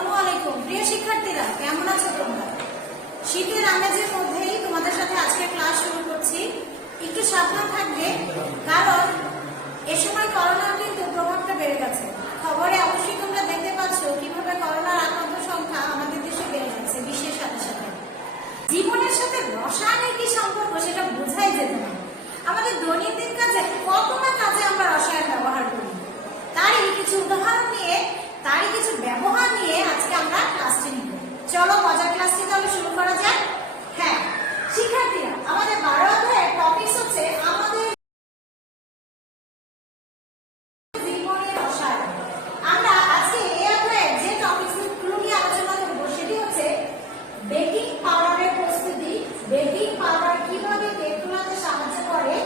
আসসালামু আলাইকুম প্রিয় শিক্ষার্থীরা, কেমন আছো তোমরা? শীতের আমেজের মধ্যেই তোমাদের সাথে আজকে ক্লাস শুরু করছি। একটু সাবধান থাকবে, কারণ এ সময় করোনার কিন্তু প্রভাবটা বেড়ে গেছে। খবরে অবশ্যই তোমরা দেখতে পাচ্ছ কিভাবে করোনার আক্রান্ত সংখ্যা আমাদের দেশে বেড়ে যাচ্ছে বিশ্বের সাথে সাথে। জীবনের সাথে রসায়নের কি সম্পর্ক সেটা বোঝাই যেত না। আমাদের দৈনন্দিন কাজে কত না কাজে আমরা রসায়ন ব্যবহার করি, তারই কিছু উদাহরণ নিয়ে, তারই কিছু ব্যবহার নিয়ে আজকে আমরা ক্লাসটি নিব। চলো মজার ক্লাসটি তাহলে শুরু করা যাক। হ্যাঁ শিক্ষার্থীরা, আমাদের 12 অধ্যায়ের টপিক হচ্ছে আমাদের জীবনের রসায়ন। আমরা আজকে এই অধ্যায়ের যে টপিকগুলো নিয়ে আলোচনা করব সেটি হচ্ছে বেকিং পাউডারের প্রস্তুতি, বেকিং পাউডার কিভাবে কেক বানাতে সাহায্য করে,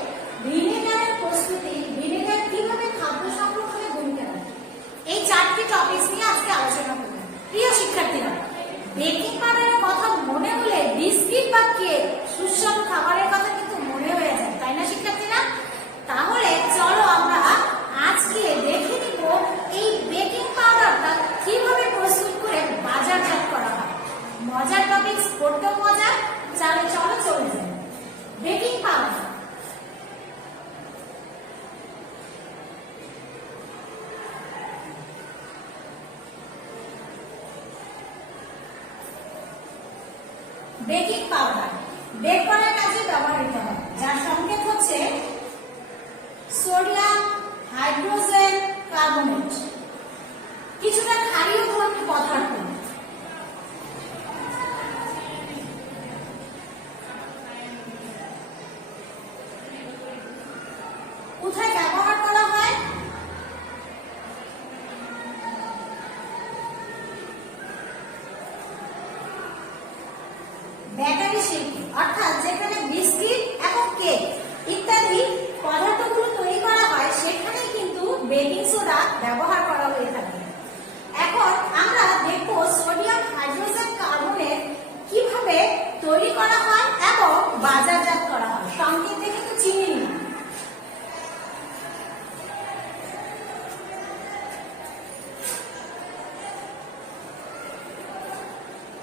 ভিনেগারের প্রস্তুতি, ভিনেগার কিভাবে খাদ্য সংরক্ষণে ভূমিকা রাখে। এই চারটি টপিকস নিয়ে আজকে আলোচনা করব। প্রিয় শিক্ষার্থীরা, বেকিং পাউডারের কথা মনে হলে বিস্কিট বা কেক, সুস্বাদু খাবারের কথা কিন্তু মনে হয়ে যায়, তাই না শিক্ষার্থীরা? তাহলে চলো আমরা আজকে দেখে নিব এই বেকিং পাউডারটা কিভাবে প্রস্তুত করে বাজারজাত করা হয়। মজার টপিকস, পড়তেও মজা। চলো চলে যাই। Baking powder baking powder bake করার কাজে ব্যবহৃত হয়, যার সংকেত হচ্ছে সোডিয়াম হাইড্রোজেন কার্বনেট, কিছুটা ক্ষারীয় ধর্মী পদার্থ। কোথায় ব্যবহার করা হয়? বেকারি শিল্প, অর্থাৎ যেখানে বিস্কিট এবং কেক ইত্যাদি পদার্থগুলো তৈরি করা হয় সেখানে কিন্তু বেকিং সোডা ব্যবহার করা হয়ে থাকে। এখন আমরা দেখব সোডিয়াম হাইড্রোজেন কার্বনেট কিভাবে তৈরি করা হয় এবং বাজারজাত করা হয়। সংকেত দেখে তো চিনি না।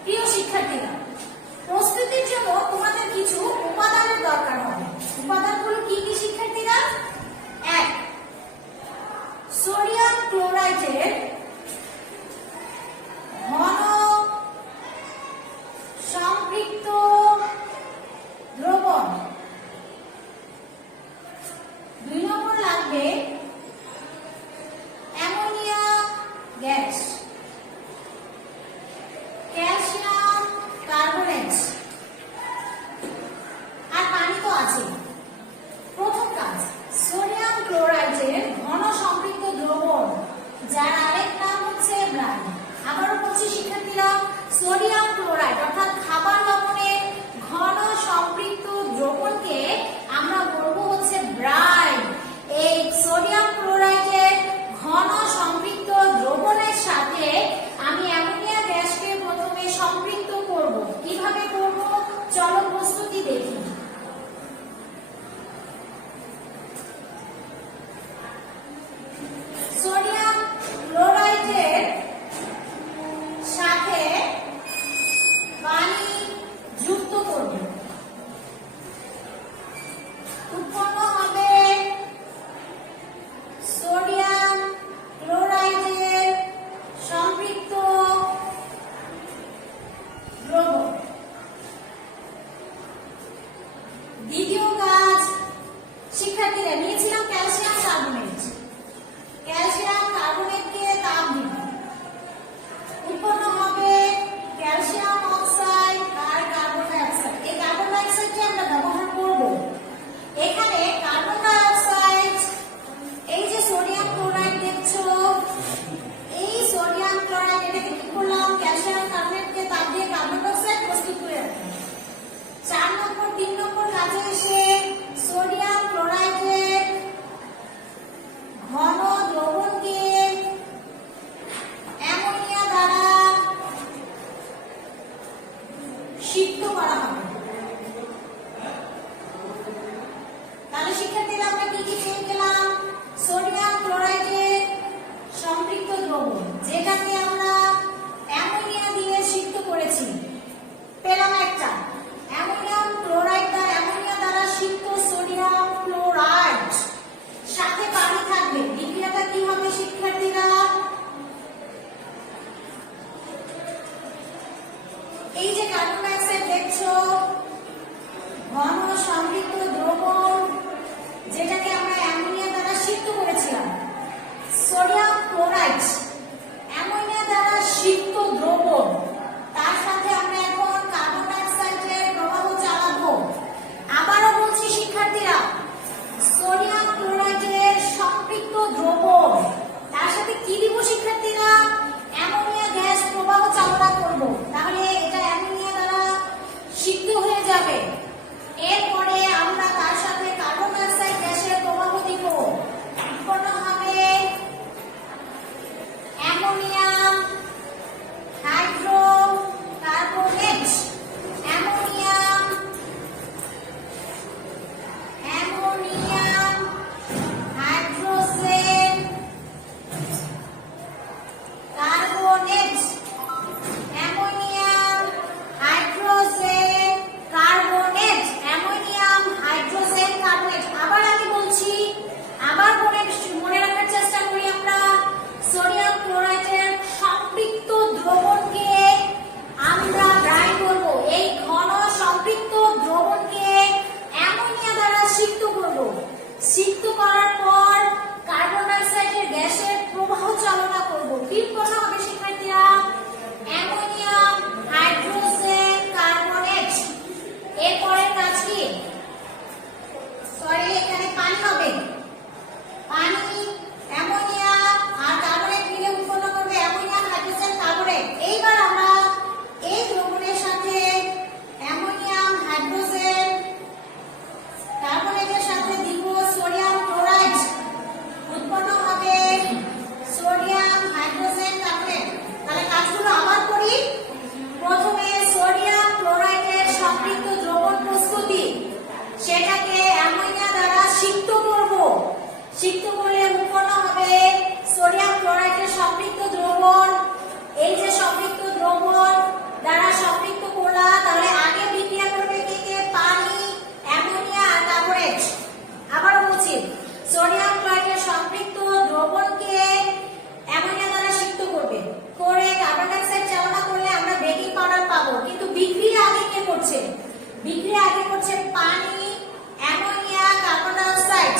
প্রিয় শিক্ষার্থীরা, প্রস্তুতির জন্য তোমাদের কিছু উপাদানের দরকার হবে। উপাদানগুলো কি কি শিক্ষার্থীরা? 1. সোডিয়াম ক্লোরাইডের ঘন সম্পৃক্ত দ্রবণ। 2 নম্বর লাগবে অ্যামোনিয়া গ্যাস, ক্যালসিয়াম কার্বনেট, আর পানি তো আছে। প্রথম কাজ, সোডিয়াম ক্লোরাইডের ঘন সম্পৃক্ত দ্রবণ, যার আরেক নাম হচ্ছে ব্রাইন। আবারও বলছি শিক্ষার্থীরা, সোডিয়াম ক্লোরাইড অর্থাৎ খাবার লবণের ঘন সম্পৃক্ত দ্রবণকে আমরা বলবো হচ্ছে ব্রাইন। এই সোডিয়াম ক্লোরাইডের ঘন সম্পৃক্ত দ্রবণের সাথে আমি অ্যামোনিয়া গ্যাসকে প্রথমে সম্পৃক্ত করব। কিভাবে করব? চলো প্রস্তুতি দেখি। সোডিয়াম ক্লোরাইডের সাথে পানি যুক্ত করব। উৎপন্ন হবে সোডিয়াম ক্লোরাইডের সম্পৃক্ত দ্রবণ। দ্বিতীয় কাজ শিক্ষার্থীরা, নিয়েছিলাম ক্যালসিয়াম কার্বনেট। ক্যালসিয়াম কার্বনেটকে তাপ দিব, উৎপন্ন হবে ক্যালসিয়াম অক্সাইড আর কার্বন ডাই অক্সাইড। এই কার্বন ডাই অক্সাইডকে আমরা ব্যবহার করব। এখানে কার্বন ডাই অক্সাইড, এই যে সোডিয়াম ক্লোরাইড দেখছো, এই সোডিয়াম ক্লোরাইড এটাকে কি করলাম? ক্যালসিয়াম কার্বনেটকে তাপ দিয়ে কার্বন ডাই অক্সাইড প্রস্তুত করে রাখলাম। 4 নম্বর 3 নম্বর কাজে এসে সোডিয়াম ক্লোরাইডের ঘন দ্রবণকে অ্যামোনিয়া দ্বারা সিক্ত করা হবে। তাহলে শিক্ষার্থীরা আমরা কি কি পেয়ে গেলাম? সোডিয়াম ক্লোরাইডের সম্পৃক্ত দ্রবণ, যেটাকে আমরা carbonate, ammonium hydrogen carbonate, ammonium hydrogen carbonate. আবার আমি বলছি, আবার মনে রাখার চেষ্টা করি আমরা। সোডিয়াম ক্লোরাইডের সম্পৃক্ত দ্রবণকে আমরা ড্রাই করব। এই ঘন সম্পৃক্ত দ্রবণকে অ্যামোনিয়া দ্বারা সিক্ত করব। সিক্ত করার পর কার্বন ডাই অক্সাইডের গ্যাসের প্রবাহ চালনা করব। কি প্রবাহ হবে শিক্ষার্থীরা? Ammonium hydrogen carbonate. এরপরের কাজ কি? সরি, এখানে পানি হবে। পানি, অ্যামোনিয়া আর কার্বনেট মিলে উৎপন্ন করবে অ্যামোনিয়াম হাইড্রোজেন কার্বনেট। এইবার আমরা এই দ্রবণের সাথে অ্যামোনিয়াম হাইড্রোজেন কার্বনেটের সাথে দিব সোডিয়াম ক্লোরাইড, উৎপন্ন হবে সোডিয়াম হাইড্রোজেন কার্বনেট। তাহলে কাজগুলো আবার করি। প্রথমে সোডিয়াম ক্লোরাইডের সম্পৃক্ত দ্রবণ প্রস্তুতি, সেটাকে অ্যামোনিয়া দ্বারা সিক্ত করব। সিক্ত করলে উৎপন্ন হবে সোডিয়াম ক্লোরাইডের সম্পৃক্ত দ্রবণ। এই যে সম্পৃক্ত দ্রবণ দ্বারা সম্পৃক্ত করলা, তাহলে আগে বিক্রিয়া করবে কে কে? পানি, অ্যামোনিয়া আর কার্বনেট। আবার বলছি, সোডিয়াম ক্লোরাইডের সম্পৃক্ত দ্রবণকে অ্যামোনিয়া দ্বারা সিক্ত করবে, করে কার্বন ডাই অক্সাইড চালনা করলে আমরা বেকিং পাউডার পাবো। কিন্তু বিক্রিয়া আগে কে করছে? বিক্রিয়া আগে করছে পানি, অ্যামোনিয়া, কার্বন ডাই অক্সাইড।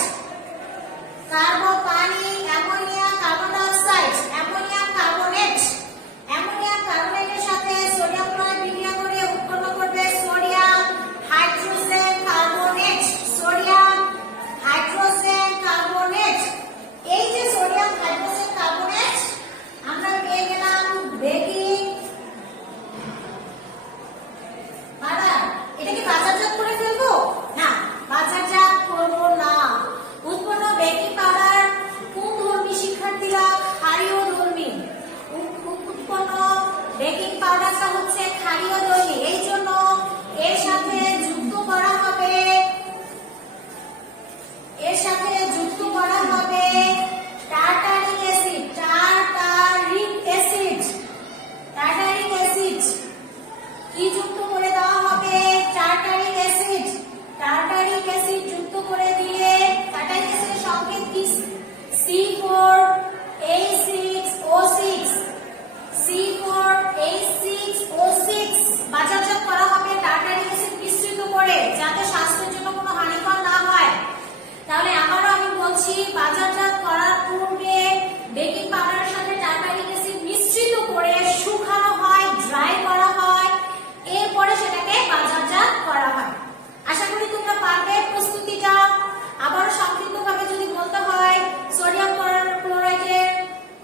পানি, ammonia, carbon die oxide, ammonium carbonate. Ammonium কার্বনেটের সাথে সোডিয়াম ক্লোরাইড বিক্রিয়া করে উৎপন্ন করবে sodium hydrogen carbonate. Sodium hydrogen carbonate. এই যে সোডিয়াম হাইড্রোজেন কার্বনেট আমরা পেয়ে গেলাম বেকিং পাউডার। এটা কি বাজারজাত করে ফেলবো? না, বাজারজাত করব না। উৎপন্ন বেকিং পাউডার কোন ধর্মী শিক্ষার্থীরা? ক্ষারীয় ধর্মী। উৎপন্ন বেকিং পাউডারটা হচ্ছে ক্ষারীয় ধর্মী। এই জন্য এর সাথে যুক্ত করা হবে tartaric acid. Tartaric acid, tartaric acid. কি যুক্ত করে দেওয়া হবে? Tartaric acid. টার্টারিক অ্যাসিড যুক্ত করে দিয়ে, টার্টারিক অ্যাসিডের সংকেত কি? C4H6O6। C4H6O6 বাজারজাত করা হবে টার্টারিক অ্যাসিড মিশ্রিত করে, যাতে স্বাস্থ্যের জন্য কোনো হানিকর না হয়। তাহলে আবারও আমি বলছি, বাজারজাত করার পূর্বে বেকিং পাউডারের সাথে টার্টারিক অ্যাসিড মিশ্রিত করে শুকানো হয়, ড্রাই করা হয়, এরপরে সেটাকে বাজারজাত করা হয়। আশা করি তোমরা পারবে প্রস্তুতিটা। আবার সংক্ষিপ্তভাবে যদি বলতে হয়, সোডিয়াম ক্লোরাইডের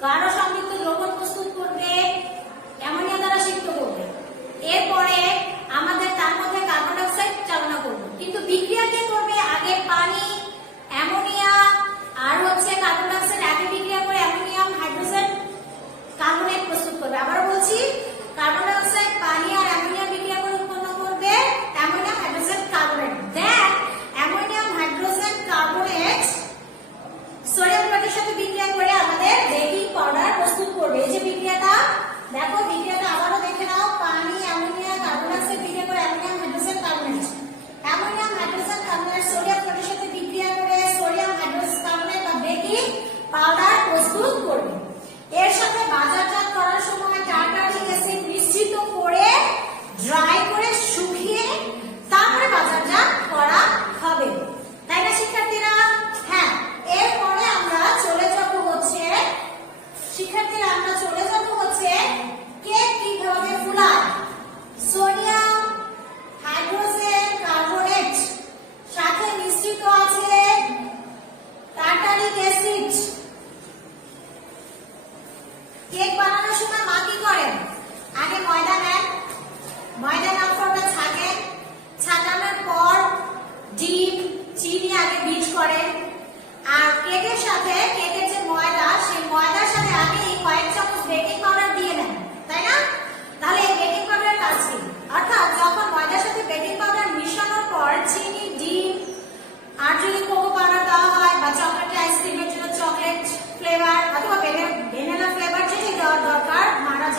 গাঢ় সম্পৃক্ত দ্রবণ প্রস্তুত করবে, অ্যামোনিয়া দ্বারা সিক্ত করবে, এরপরে আমাদের তার মধ্যে কার্বন ডাই অক্সাইড চালনা করবে। কিন্তু বিক্রিয়া কে করবে? আগে পানি, অ্যামোনিয়া আর কার্বন ডাই অক্সাইড আগে বিক্রিয়া করে অ্যামোনিয়াম হাইড্রোজেন কার্বনেট প্রস্তুত করবে। আবার বলছি, কার্বন ডাই অক্সাইড, পানি আর অ্যামোনিয়া বিক্রিয়া করে উৎপন্ন করবে অ্যামোনিয়াম হাইড্রোজেন কার্বনেট। দেন অ্যামোনিয়াম হাইড্রোজেন কার্বনেট সোডিয়াম ক্লোরাইডের সাথে বিক্রিয়া করে আমাদের বেকিং পাউডার প্রস্তুত করবে। এই যে বিক্রিয়াটা দেখো, বিক্রিয়াটা আবারও দেখে নাও। পানি, অ্যামোনিয়া, কার্বন ডাই অক্সাইড বিক্রিয়া করে ammonium hydrogen carbonate. Ammonium hydrogen carbonate sodium ক্লোরাইডের সাথে বিক্রিয়া করে সোডিয়াম হাইড্রোজেন কার্বনেট বা বেকিং পাউডার প্রস্তুত করবে। এর সাথে বাজারজাত করার সময় টার্টারিক অ্যাসিড মিশ্রিত করে ড্রাই করে শুকিয়ে তারপরে বাজারজাত করা হবে। তাই না শিক্ষার্থীরা? হ্যাঁ। এরপরে আমরা চলে যাব হচ্ছে কেক কিভাবে ফুলায়। সোডিয়াম হাইড্রোজেন কার্বনেট সাথে মিশ্রিত আছে টার্টারিক অ্যাসিড। কেক বানানোর সময় মা কি করেন? আগে ময়দা নেন, ময়দা নেওয়ার পর ছাঁকেন, ছাঁকানোর পর ডিম, চিনি আগে বিট করেন। আর কেকের সাথে, কেকের যে ময়দা, সেই ময়দার সাথে আগে কয়েক চামচ বেকিং পাউডার দিয়ে নেন, তাই না? তাহলে এই বেকিং পাউডারের কাজ কি? অর্থাৎ যখন ময়দার সাথে বেকিং পাউডার মিশানোর পর চিনি, ডিম আর যদি কোকো পাউডার দেওয়া হয় বা চকলেট আইসক্রিমের জন্য চকলেট ফ্লেভার অথবা ভ্যানিলা ফ্লেভার যেটাই দেওয়ার দরকার মারা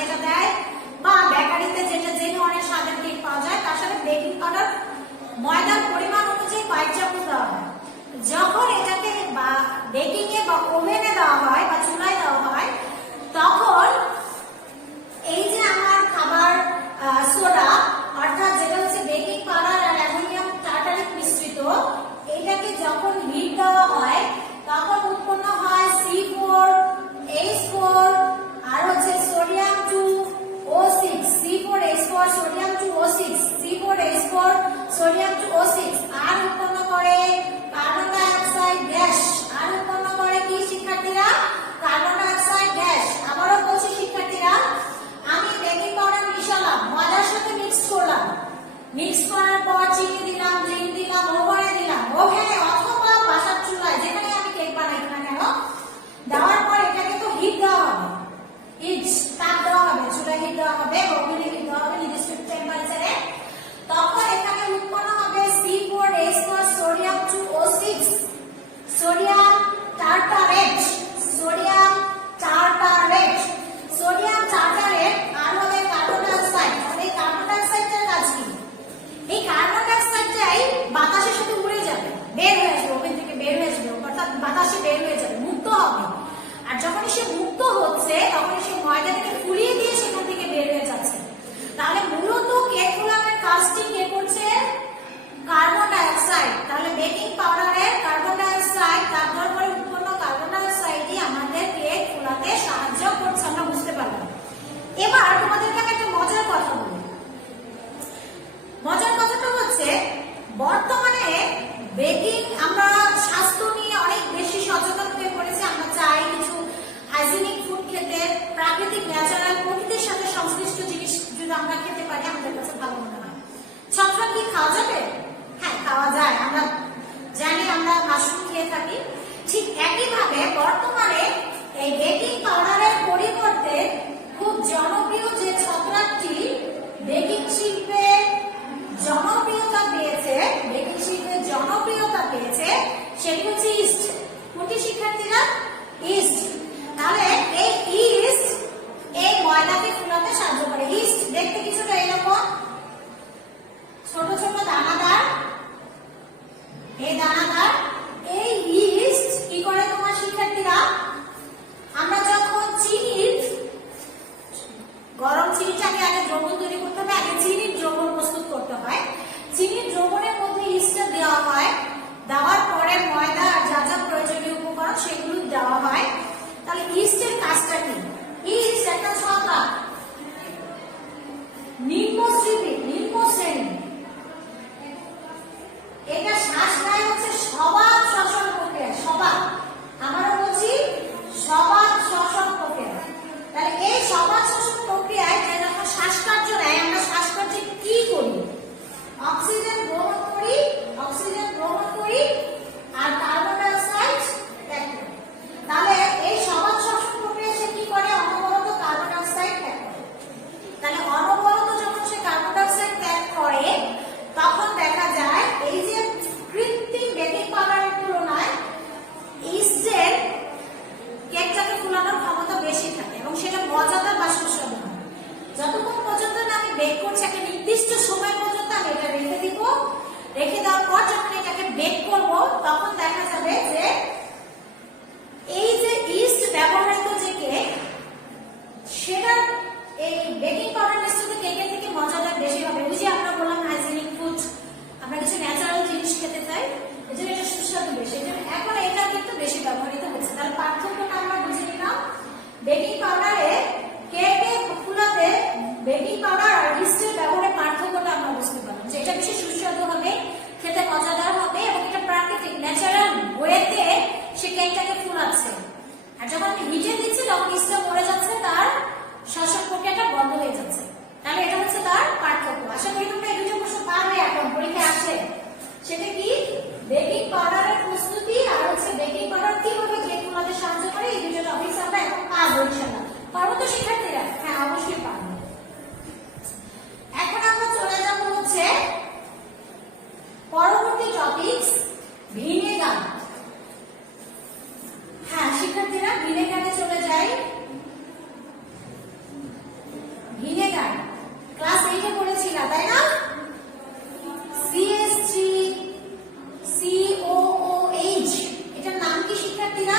সোডিয়াম টার্টারেট, সোডিয়াম টার্টারেট, সোডিয়াম টার্টারেট আর হবে কার্বন ডাই অক্সাইড। এই কার্বন ডাই অক্সাইডের কাজ কি? এই কার্বন ডাই অক্সাইডটাই বাতাসের সাথে উড়ে যাবে, বের হয়ে আসবে, ওভেন থেকে বের হয়ে আসবে, অর্থাৎ বাতাসে বের হয়ে যাবে, মুক্ত হবে। আর যখন সে মুক্ত হচ্ছে তখন সে ময়দাটাকে ফুলিয়ে দিয়ে সেখান থেকে বের হয়ে যাচ্ছে। তাহলে মূলত কেক ফোলানোর কাজটি কে করছে? Carbon die oxide. তাহলে বেকিং পাউডারের কার্বন ডাই অক্সাইড ব্যবহার করে উৎপন্ন কার্বন ডাই অক্সাইডই আমাদের কেক ফোলাতে সাহায্য করছে, আমরা বুঝতে পারলাম। এবার তোমাদেরকে আমি একটা মজার কথা বলি। মজার কথাটা হচ্ছে বর্তমানে বেকিং, আমরা স্বাস্থ্য নিয়ে অনেক বেশি সচেতন হয়ে পড়েছি। আমরা চাই কিছু হাইজিনিক ফুড খেতে, প্রাকৃতিক ন্যাচারাল প্রকৃতির সাথে সংশ্লিষ্ট জিনিস যদি আমরা খেতে পারি আমাদের কাছে ভালো মনে হয়। ছত্রাক কি খাওয়া যাবে? হ্যাঁ, খাওয়া যায়। আমরা জানি, আমরা মাশরুম খেয়ে থাকি। ঠিক একইভাবে বর্তমানে এই বেকিং পাউডারের পরিবর্তে খুব জনপ্রিয় যে ছত্রাকটি বেকিং শিল্পে জনপ্রিয়তা পেয়েছে, বেকিং শিল্পে জনপ্রিয়তা পেয়েছে, সেটি হচ্ছে ইস্ট। কোটি শিক্ষার্থীরা? ইস্ট। তাহলে এই ইস্ট এই ময়দাকে ফুলাতে সাহায্য করে। ইস্ট দেখতে কিছুটা এরকম ছোট ছোট দানাদার, এই দানাদার। এই ইস্ট কি করে তোমার শিক্ষার্থীরা? আমরা যখন চিনির, গরম চিনিটাকে আগে দ্রবণ তৈরি করতে হবে, আগে চিনির দ্রবণ প্রস্তুত করতে হয়। চিনির দ্রবণের মধ্যে ইস্টটা দেওয়া হয়, দেওয়ার পরে ময়দা আর যা যা প্রয়োজনীয় উপকরণ সেগুলো দেওয়া হয়। তাহলে ইস্টের কাজটা কি? ইস্ট একটা ছত্রাক, নিম্ন শ্রেণী। এটা শ্বাস নেয় হচ্ছে সবাত শ্বসন প্রক্রিয়া। সবাত, আমরা বলছি সবাত শ্বসন প্রক্রিয়া। তাহলে এই সবাত শ্বসন প্রক্রিয়ায় যখন শ্বাসকার্য নেয়, আমরা শ্বাসকার্যে কি করি? অক্সিজেন গ্রহণ করি, অক্সিজেন গ্রহণ করি আর কার্বন ডাই অক্সাইড ত্যাগ করি। তাহলে এই সবাত শ্বসন প্রক্রিয়া সে কি করে? অনবরত কার্বন ডাই অক্সাইড ত্যাগ করে। তাহলে অনবরত যখন সে কার্বন ডাই অক্সাইড ত্যাগ করে তখন দেখা যায় এই যে কৃত্রিম বেকিং পাউডারের তুলনায় ইস্টের কেকটাকে ফুলানোর ক্ষমতা বেশি থাকে এবং সেটা মজাদার বা সুস্বাদু হয়। যতক্ষণ পর্যন্ত না আমি বেক করছি, একটা নির্দিষ্ট সময় পর্যন্ত আমি এটা রেখে দিব। রেখে দেওয়ার পর যখন এটাকে বেক করব তখন দেখা যাবে যে এই যে ইস্ট ব্যবহৃত যে কেক, সেটা এই বেকিং পাউডার মিশ্রিত কেকের থেকে মজাদার বেশি হবে। বুঝি আমরা বললাম হাইজিনিক ফুড, আমরা কিছু ন্যাচারাল জিনিস খেতে চাই, এজন্য এটা সুস্বাদু বেশি। এখন এটা কিন্তু বেশি ব্যবহৃত হচ্ছে। তার পার্থক্যটা আমরা বুঝে নিলাম। বেকিং পাউডারে কেকে ফুলাতে বেকিং পাউডার আর ইস্টের ব্যবহারের পার্থক্যটা আমরা বুঝতে পারলাম যে এটা বেশি সুস্বাদু হবে, খেতে মজাদার হবে এবং এটা প্রাকৃতিক ন্যাচারাল ওয়েতে সে কেকটাকে ফুলাচ্ছে। আর যখন আমি হিটে দিচ্ছি তখন ইস্টটা মরে যাচ্ছে, তার শ্বসন প্রক্রিয়াটা বন্ধ হয়ে যাচ্ছে। তাহলে এটা হচ্ছে তার পার্থক্য। আশা করি তোমরা এই দুটো প্রশ্ন পারবে এখন পরীক্ষায় আসে। সেটা কি? বেকিং পাউডারের প্রস্তুতি আর হচ্ছে বেকিং পাউডার কিভাবে কেক ফোলাতে সাহায্য করে, এই দুটো টপিক আমরা এখন পারবো ইনশাআল্লাহ। পারবো তো শিক্ষার্থীরা? হ্যাঁ, অবশ্যই পারবো। এখন আমরা চলে যাব হচ্ছে পরবর্তী টপিক, ভিনেগার। হ্যাঁ শিক্ষার্থীরা, ভিনেগারে চলে যাই। ভিনেগার ক্লাস 8 এ পড়েছিলা, তাই না? CH3COOH, এটার নাম কি শিক্ষার্থীরা?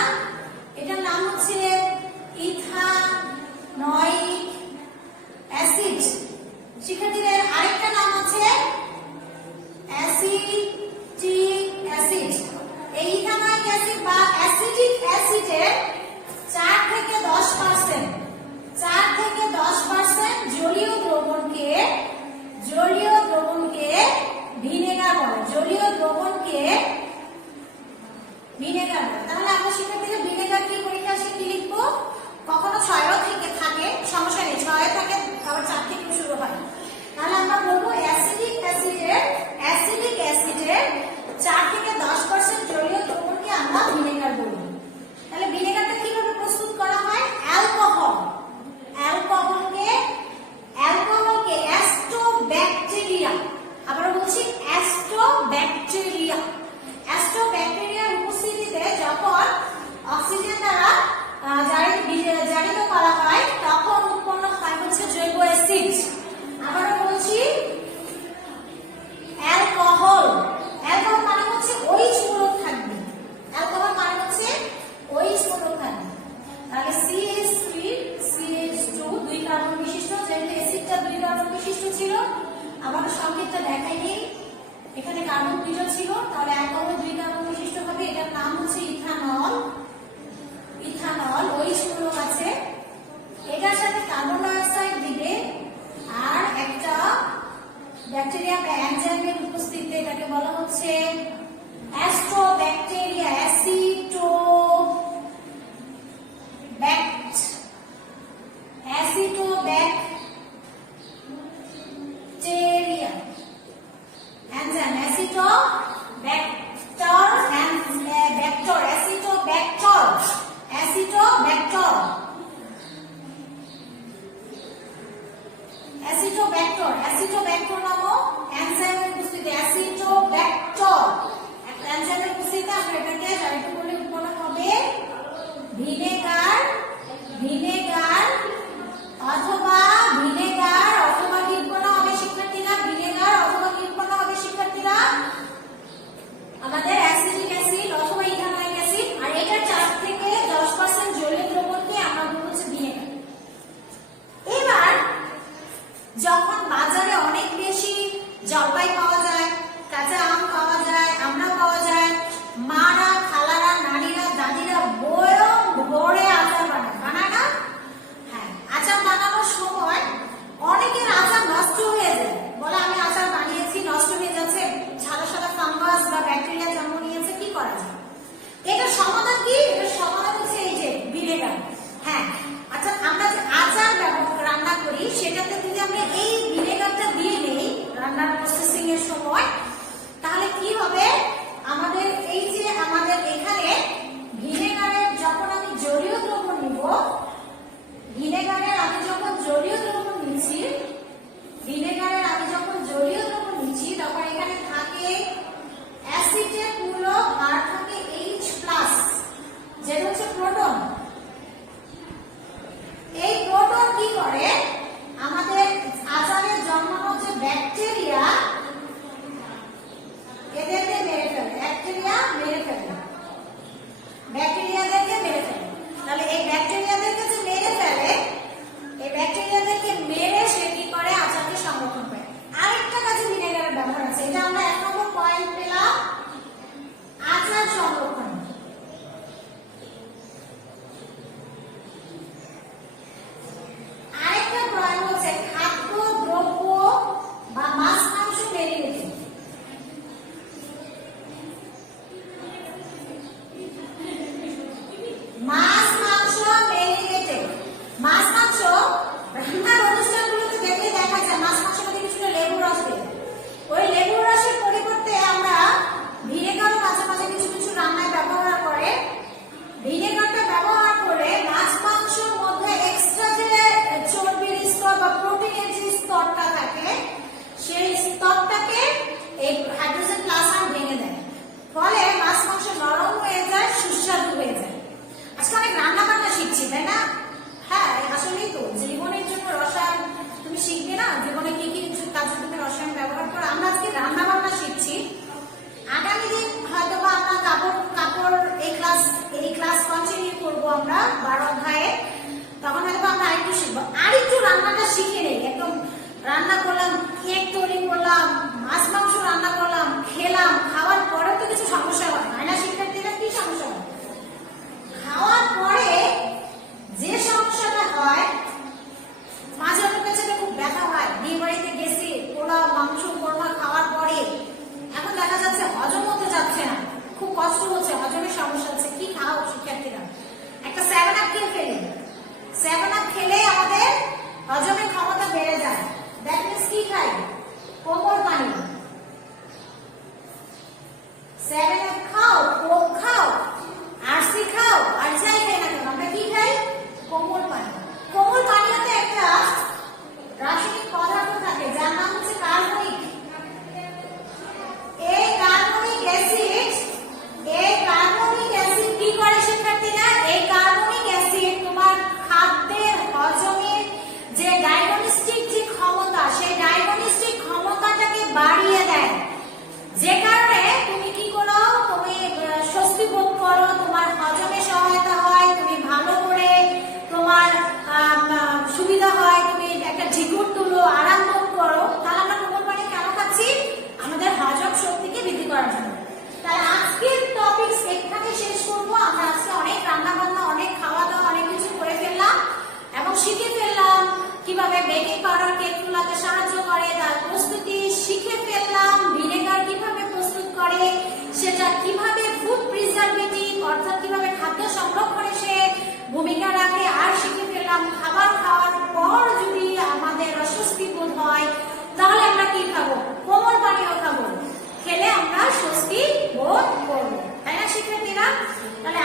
এটার নাম হচ্ছে ইথানয়িক অ্যাসিড। শিক্ষার্থীরা আরেকটা নাম আছে অ্যাসিটিক অ্যাসিড। এই ইথানয়িক অ্যাসিড বা অ্যাসিটিক অ্যাসিডের 4 থেকে 10% জলীয় দ্রবণকে ভিনেগার বলে। জলীয় দ্রবণকে ভিনেগার বলে। তাহলে আমরা শিক্ষার্থীরা ভিনেগার কি পরীক্ষা আসে কি লিখবো? কখনো 6 থেকে থাকে, সমস্যা নেই, 6 থাকে আবার 4 থেকে শুরু হয়। তাহলে আমরা বলবো অ্যাসিটিক অ্যাসিডের এখানে কার্বন দুটো ছিল, তাহলে 1 কার্বন 2 কার্বন বিশিষ্ট হবে, এটার নাম হচ্ছে ইথানল। ইথানল OH মূলক আছে, এটার সাথে কার্বন ডাই অক্সাইড দিবে আর একটা ব্যাকটেরিয়া বা এনজাইমের উপস্থিতিতে এটাকে বলা হচ্ছে অ্যাস্ট্রোব্যাকটেরিয়া, অ্যাসিটোব্যাকটেরিয়া এনজাইম, অ্যাসিটোব্যাক্টর নামক এনজাইমের উপস্থিতিতে, অ্যাসিটোব্যাক্টর একটা এনজাইমের উপস্থিতিতে আমরা এটাকে জারিত করলে উৎপন্ন হবে ভিনেগার। ভিনেগার অথবা কি উৎপন্ন হবে শিক্ষার্থীরা? ভিনেগার অথবা কি উৎপন্ন হবে শিক্ষার্থীরা? আমাদের অ্যাসিটিক অ্যাসিড অথবা ইথানোয়িক অ্যাসিড। আর এটা 4 থেকে 10% জলীয় দ্রবণকে আমরা বলবো হচ্ছে ভিনেগার। এবার যখন বাজারে অনেক বেশি জলপাই পাওয়া যায়, কাঁচা আম পাওয়া যায়, আমড়া পাওয়া যায়, মারা, খালারা, নারীরা, দাদিরা বয়ম ভরে আচার বানায় না? হ্যাঁ, আচার বানানোর সময় অনেকের আচার নষ্ট হয়ে যায়, বলে আমি আচার বানিয়েছি নষ্ট হয়ে যাচ্ছে, সাদা সাদা ফাঙ্গাস বা ব্যাকটেরিয়া জন্ম নিয়েছে, কি করা যায়? এটার সমাধান কি? এটার সমাধান হচ্ছে এই যে ভিনেগার। হ্যাঁ, আচ্ছা, আমরা যে আচার রান্না করি সেটাতে যদি আমরা এই ভিনেগারটা দিয়ে নেই রান্নার প্রসেসিং এর সময়, তাহলে কি হবে? আমাদের এই যে আমাদের এখানে ভিনেগারের যখন আমি জলীয় দ্রবণ নিব, ভিনেগারের আমি যখন জলীয় দ্রবণ নিচ্ছি, তখন এখানে থাকে অ্যাসিটেট মূলক আর থাকে H+, যেটা হচ্ছে প্রোটন। এই প্রোটন কি করে? আমাদের আচারে জন্মানো যে ব্যাকটেরিয়া, এদেরকে মেরে ফেলে, ব্যাকটেরিয়াদেরকে মেরে ফেলে। তাহলে এই ব্যাকটেরিয়াদেরকে যে মেরে ফেলে, এই ব্যাকটেরিয়াদেরকে মেরে সে কি করে? আচারকে সংরক্ষণ করে। আরেকটা কাজে ভিনেগারের ব্যবহার আছে, এটা আমরা 1 নম্বর পয়েন্ট পেলাম, আচার সংরক্ষণ। আরেকটা প্রয়োগ হচ্ছে খাদ্য দ্রব্য বা মাছ মাংস মেরিনেশন। মাছ মাংস রান্নার অনুষ্ঠানগুলোতে দেখলে দেখা যায় মাছ মাংসের মধ্যে কিছুটা লেবুর রস দেয়। ওই লেবুর রসের পরিবর্তে আমরা ভিনেগারও মাঝে মাঝে কিছু কিছু রান্নায় ব্যবহার করে। ভিনেগারটা ব্যবহার করে মাছ মাংসের মধ্যে এক্সট্রা যে চর্বির স্তর বা প্রোটিনের যে স্তরটা থাকে, সেই স্তরটাকে এই হাইড্রোজেন প্লাস আয়ন ভেঙে দেয়, ফলে মাছ মাংস নরম হয়ে যায়, সুস্বাদু হয়ে যায়। আজকে অনেক রান্না বান্না শিখছি, তাই না? হ্যাঁ, আসলেই তো জীবনের জন্য রসায়ন তুমি শিখবে না, জীবনে কি কি কাজে তুমি রসায়ন ব্যবহার করো। আমরা আজকে রান্না বান্না শিখছি, আগামী দিন হয়তো বা আমরা কাপড় এই ক্লাস কন্টিনিউ করবো আমরা 12 অধ্যায়ে, তখন হয়তো আমরা আরেকটু শিখবো, আরেকটু রান্নাটা শিখে নেই। একদম রান্না করলাম, কেক তৈরি করলাম, মাছ মাংস রান্না করলাম, খেলাম, খাওয়ার পরেও তো কিছু সমস্যা হয় না শিক্ষার্থীরা? কি সমস্যা হয়? খাওয়ার পরে যে সমস্যাটা হয়, মাঝে অনেক কাছে খুব ব্যথা হয়, বিয়ে বাড়িতে গেছি, পোলাও মাংস কোরমা খাওয়ার পরে এখন দেখা যাচ্ছে হজম হতে যাচ্ছে না, খুব কষ্ট হচ্ছে, হজমের সমস্যা হচ্ছে। কি খাও শিক্ষার্থীরা? একটা 7 আপ খেয়ে ফেলি। 7 আপ খেলে আমাদের হজমের ক্ষমতা বেড়ে যায়। দ্যাট মিন্স কি খাই? কোমল পানি। 7 আপ খাও, কোক খাও, আরসি খাও, আর যাই খাই না কেন, আমরা কি খাই? কোমল পানি। কোমল পানিতে একটা রাসায়নিক পদার্থ থাকে যার নাম হচ্ছে কার্বনিক। এই কার্বনিক অ্যাসিড কি করে শিক্ষার্থীরা? এই কার্বনিক অ্যাসিড তোমার খাদ্যের হজমের যে ডায়াগনস্টিক যে ক্ষমতা, সেই ডায়াগনস্টিক ক্ষমতাটাকে বাড়িয়ে দেয়, যে কারণে তুমি কি করো? তুমি স্বস্তি বোধ করো, তোমার হজমে সহায়তা হয়, তুমি ভালো করে তোমার সুবিধা হয়, তুমি একটা ঢিকুর তুলো, আরাম বোধ করো। তাহলে আমরা কোমল পানি কেন খাচ্ছি? আমাদের হজম ভূমিকা রাখে। আর শিখে ফেললাম খাবার খাওয়ার পর যদি আমাদের অস্বস্তি বোধ হয় তাহলে আমরা কি খাবো? কোমল পানীয় খাবো, খেলে আমরা স্বস্তি বোধ করবো, তাই না শিক্ষার্থীরা? তাহলে